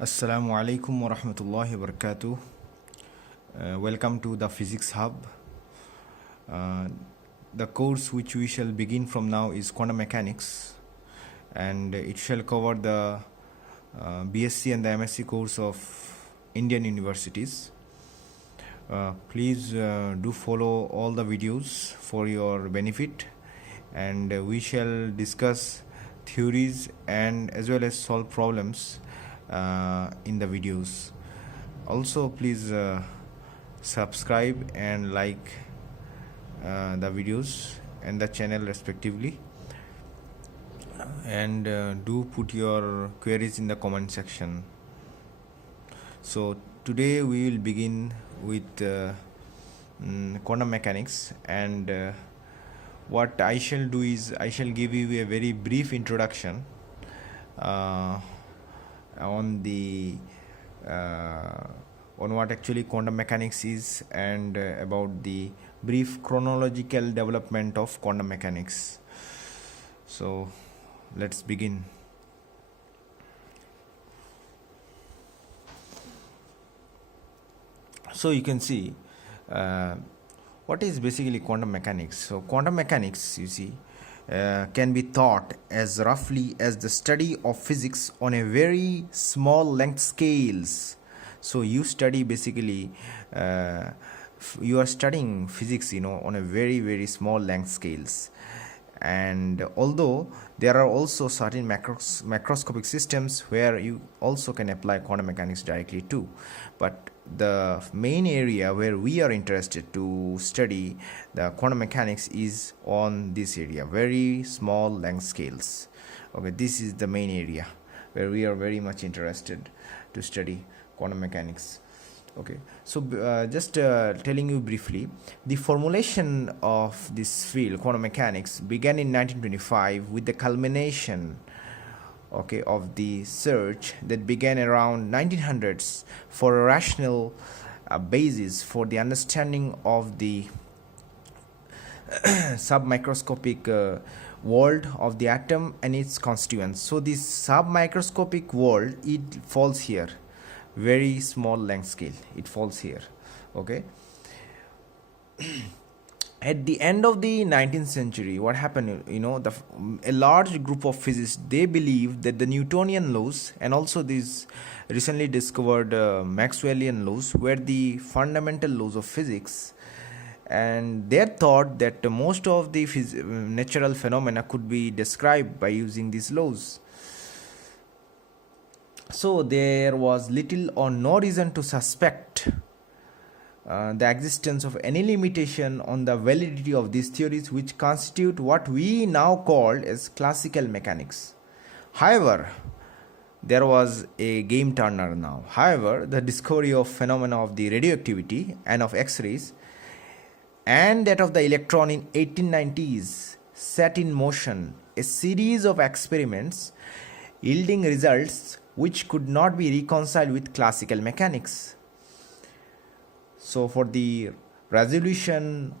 Assalamu alaikum wa rahmatullahi wa barakatuh. Welcome to the Physics Hub. The course which we shall begin from now is quantum mechanics, and it shall cover the B.Sc and the M.Sc course of Indian universities. Please do follow all the videos for your benefit, and we shall discuss theories and as well as solve problems in the videos. Also, please subscribe and like the videos and the channel respectively, and do put your queries in the comment section. So today we will begin with quantum mechanics, and what I shall do is I shall give you a very brief introduction on the on what actually quantum mechanics is, and about the brief chronological development of quantum mechanics. So let's begin. So you can see what is basically quantum mechanics. So quantum mechanics, you see, can be thought as roughly as the study of physics on a very small length scales. So you study basically you are studying physics, on a very small length scales. And although there are also certain macroscopic systems where you also can apply quantum mechanics directly too, but the main area where we are interested to study the quantum mechanics is on this area, very small length scales. Okay, this is the main area where we are very much interested to study quantum mechanics. Okay, so just telling you briefly, the formulation of this field, quantum mechanics, began in 1925 with the culmination, okay, of the search that began around 1900s for a rational basis for the understanding of the submicroscopic world of the atom and its constituents. So this submicroscopic world, it falls here, very small length scale, it falls here. Okay, at the end of the 19th century, what happened, a large group of physicists, they believed that the Newtonian laws and also these recently discovered Maxwellian laws were the fundamental laws of physics, and they thought that most of the natural phenomena could be described by using these laws. So there was little or no reason to suspect the existence of any limitation on the validity of these theories, which constitute what we now call as classical mechanics. However, there was a game turner now. However, the discovery of phenomena of the radioactivity and of X-rays and that of the electron in 1890s set in motion a series of experiments yielding results which could not be reconciled with classical mechanics. So for the resolution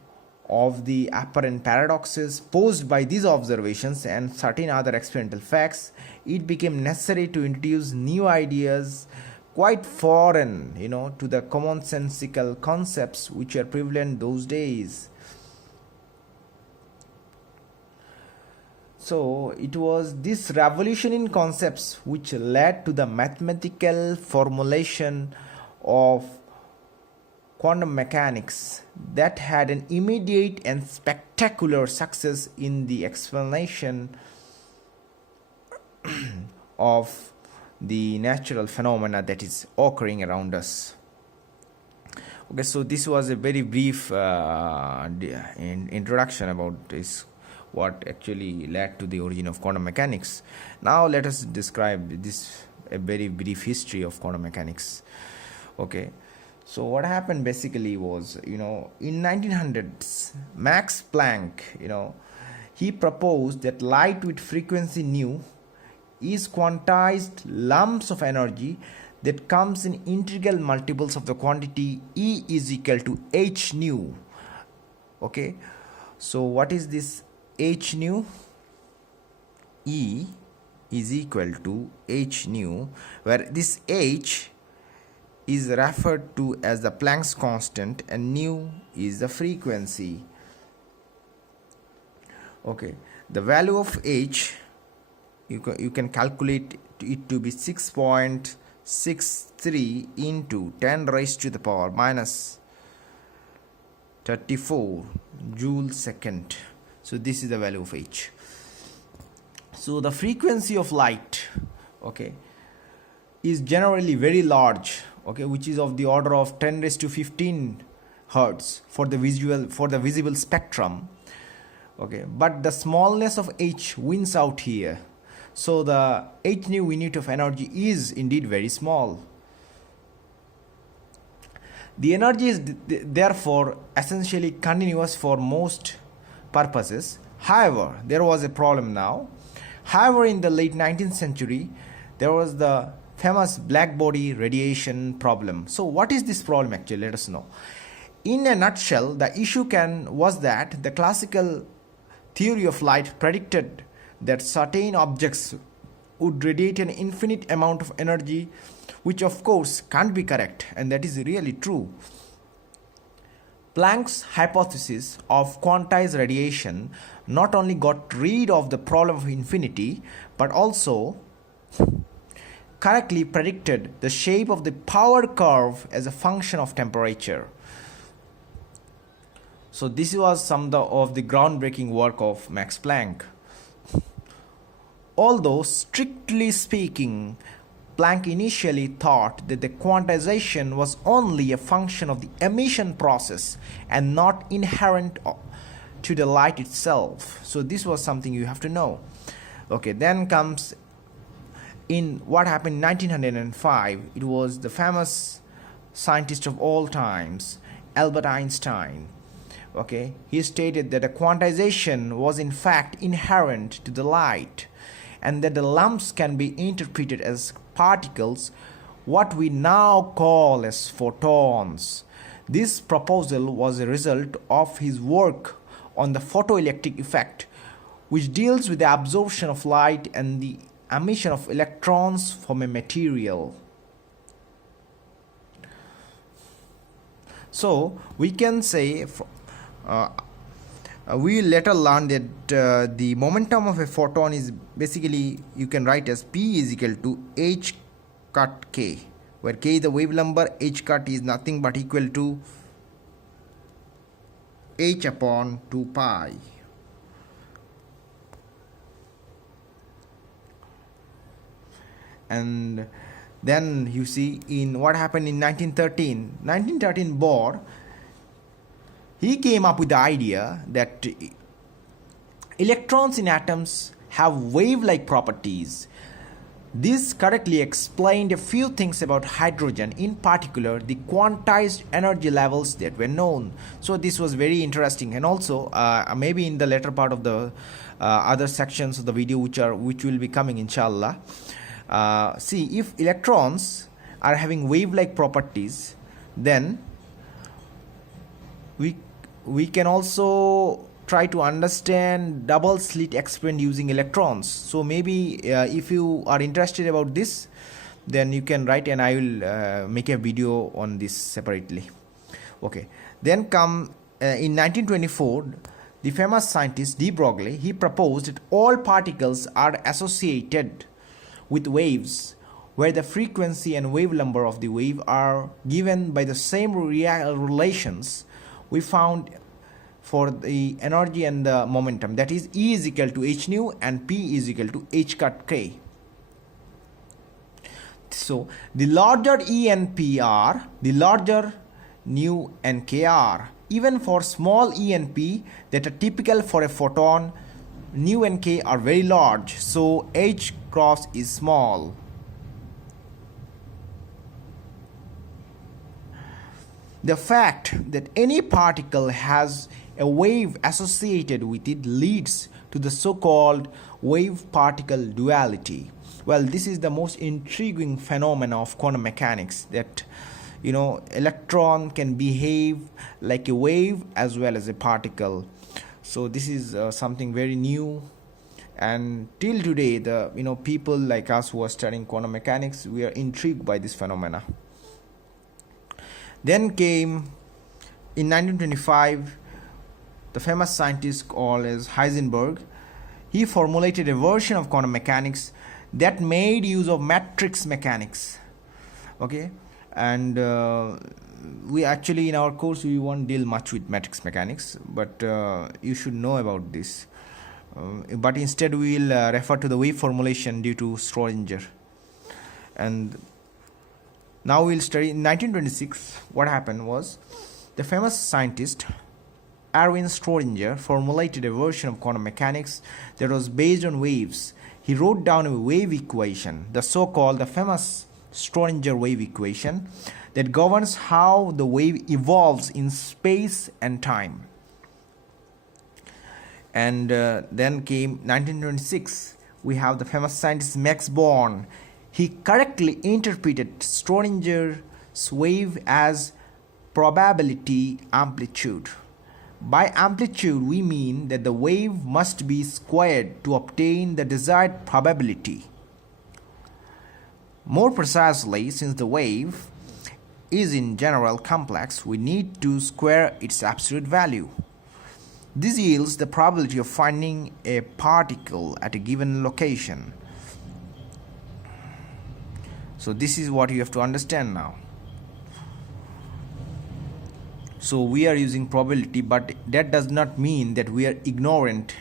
of the apparent paradoxes posed by these observations and certain other experimental facts, it became necessary to introduce new ideas quite foreign, to the commonsensical concepts which were prevalent those days. So it was this revolution in concepts which led to the mathematical formulation of quantum mechanics that had an immediate and spectacular success in the explanation of the natural phenomena that is occurring around us. Okay, so this was a very brief introduction about this, what actually led to the origin of quantum mechanics. Now let us describe this, a very brief history of quantum mechanics. Okay, so what happened basically was, in 1900s, Max Planck, he proposed that light with frequency nu is quantized lumps of energy that comes in integral multiples of the quantity E is equal to h nu. Okay, so what is this h nu? E is equal to h nu, where this h is referred to as the Planck's constant and nu is the frequency. Okay, the value of h, you can calculate it to be 6.63 into 10 raised to the power minus 34 joule second. So this is the value of h. So the frequency of light, okay, is generally very large, okay, which is of the order of 10 raised to 15 hertz for the visible spectrum, okay, but the smallness of h wins out here. So the h nu unit of energy is indeed very small. The energy is therefore essentially continuous for most purposes. However, there was a problem now. However, in the late 19th century, there was the famous Blackbody radiation problem. So what is this problem actually? Let us know. In a nutshell, the issue was that the classical theory of light predicted that certain objects would radiate an infinite amount of energy, which of course can't be correct, and that is really true. Planck's hypothesis of quantized radiation not only got rid of the problem of infinity, but also correctly predicted the shape of the power curve as a function of temperature. So this was some of the groundbreaking work of Max Planck. Although strictly speaking, Planck initially thought that the quantization was only a function of the emission process and not inherent to the light itself. So this was something you have to know. Okay, then comes in what happened in 1905. It was the famous scientist of all times, Albert Einstein. Okay, he stated that the quantization was in fact inherent to the light, and that the lumps can be interpreted as particles, what we now call as photons. This proposal was a result of his work on the photoelectric effect, which deals with the absorption of light and the emission of electrons from a material. So we can say we later learned that the momentum of a photon is basically, you can write as P is equal to h cut k, where k is the wave number, h cut is nothing but equal to h upon 2 pi. And then you see in what happened in 1913 Bohr, he came up with the idea that electrons in atoms have wave-like properties. This correctly explained a few things about hydrogen, in particular the quantized energy levels that were known. So this was very interesting, and also maybe in the later part of the other sections of the video which will be coming inshallah. See, if electrons are having wave-like properties, then we can also try to understand double slit experiment using electrons. So maybe if you are interested about this, then you can write and I will make a video on this separately. Okay, then come in 1924, the famous scientist de Broglie, he proposed that all particles are associated with waves, where the frequency and wave number of the wave are given by the same relations we found for the energy and the momentum, that is E is equal to h nu and P is equal to h cut k. So the larger E and P are, the larger nu and k are. Even for small E and P that are typical for a photon, nu and k are very large, so h cross is small. The fact that any particle has a wave associated with it leads to the so-called wave-particle duality. Well, this is the most intriguing phenomenon of quantum mechanics, that electron can behave like a wave as well as a particle. So this is something very new and till today, the people like us who are studying quantum mechanics, we are intrigued by this phenomena. Then came in 1925 the famous scientist called as Heisenberg. He formulated a version of quantum mechanics that made use of matrix mechanics. Okay, and we actually, in our course, we won't deal much with matrix mechanics, but you should know about this. But instead we will refer to the wave formulation due to Schrodinger. And now we'll study in 1926. What happened was, the famous scientist Erwin Schrodinger formulated a version of quantum mechanics that was based on waves. He wrote down a wave equation, the so-called, the famous Schrodinger wave equation, that governs how the wave evolves in space and time. And then came 1926. We have the famous scientist Max Born. He correctly interpreted Schrodinger's wave as probability amplitude. By amplitude, we mean that the wave must be squared to obtain the desired probability. More precisely, since the wave is in general complex, we need to square its absolute value. This yields the probability of finding a particle at a given location. So this is what you have to understand now. So we are using probability, but that does not mean that we are ignorant.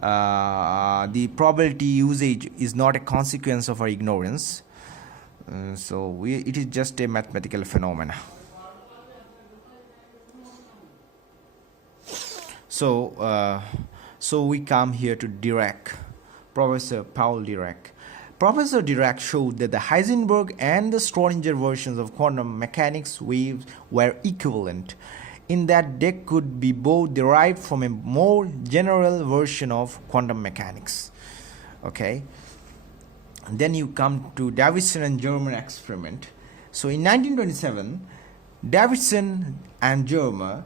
The probability usage is not a consequence of our ignorance. It is just a mathematical phenomena. So we come here to Dirac, Professor Paul Dirac. Professor Dirac showed that the Heisenberg and the Schrodinger versions of quantum mechanics waves were equivalent, in that they could be both derived from a more general version of quantum mechanics. Okay. And then you come to Davidson and Germer experiment. So in 1927, Davidson and Germer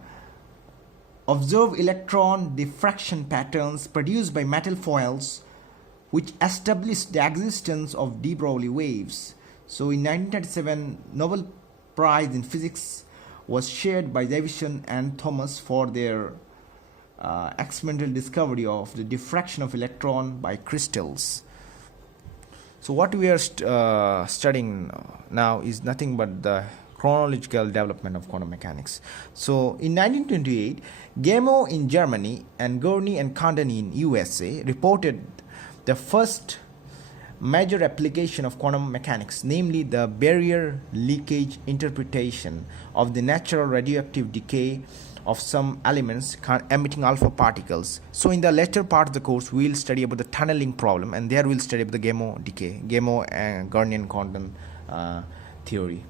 observed electron diffraction patterns produced by metal foils, which established the existence of de Broglie waves. So in 1937, Nobel Prize in Physics was shared by Davidson and Thomas for their experimental discovery of the diffraction of electron by crystals. So what we are studying now is nothing but the chronological development of quantum mechanics. So in 1928, Germer in Germany and Gurney and Condon in USA reported the first major application of quantum mechanics, namely the barrier leakage interpretation of the natural radioactive decay of some elements emitting alpha particles. So in the later part of the course, we will study about the tunneling problem, and there we will study about the Germer decay, Germer and Gurney and Condon theory.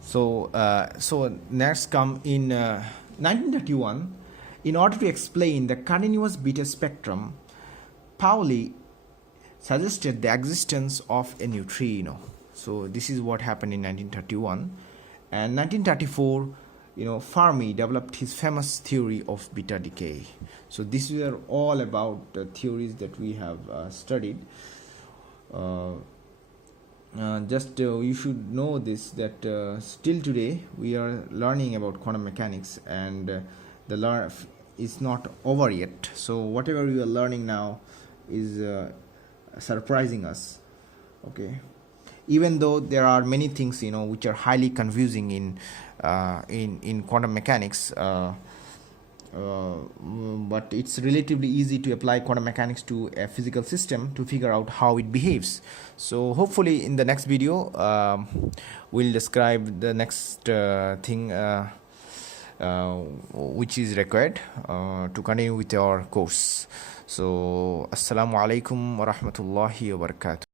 So next come in 1931. In order to explain the continuous beta spectrum, Pauli suggested the existence of a neutrino. So this is what happened in 1931. And 1934, Fermi developed his famous theory of beta decay. So these were all about the theories that we have studied. You should know this, that still today we are learning about quantum mechanics, and the is not over yet. So whatever we are learning now is surprising us. Okay, even though there are many things which are highly confusing in quantum mechanics, but it's relatively easy to apply quantum mechanics to a physical system to figure out how it behaves. So hopefully in the next video we'll describe the next thing which is required to continue with our course. So assalamu alaikum wa rahmatullahi wa barakatuh.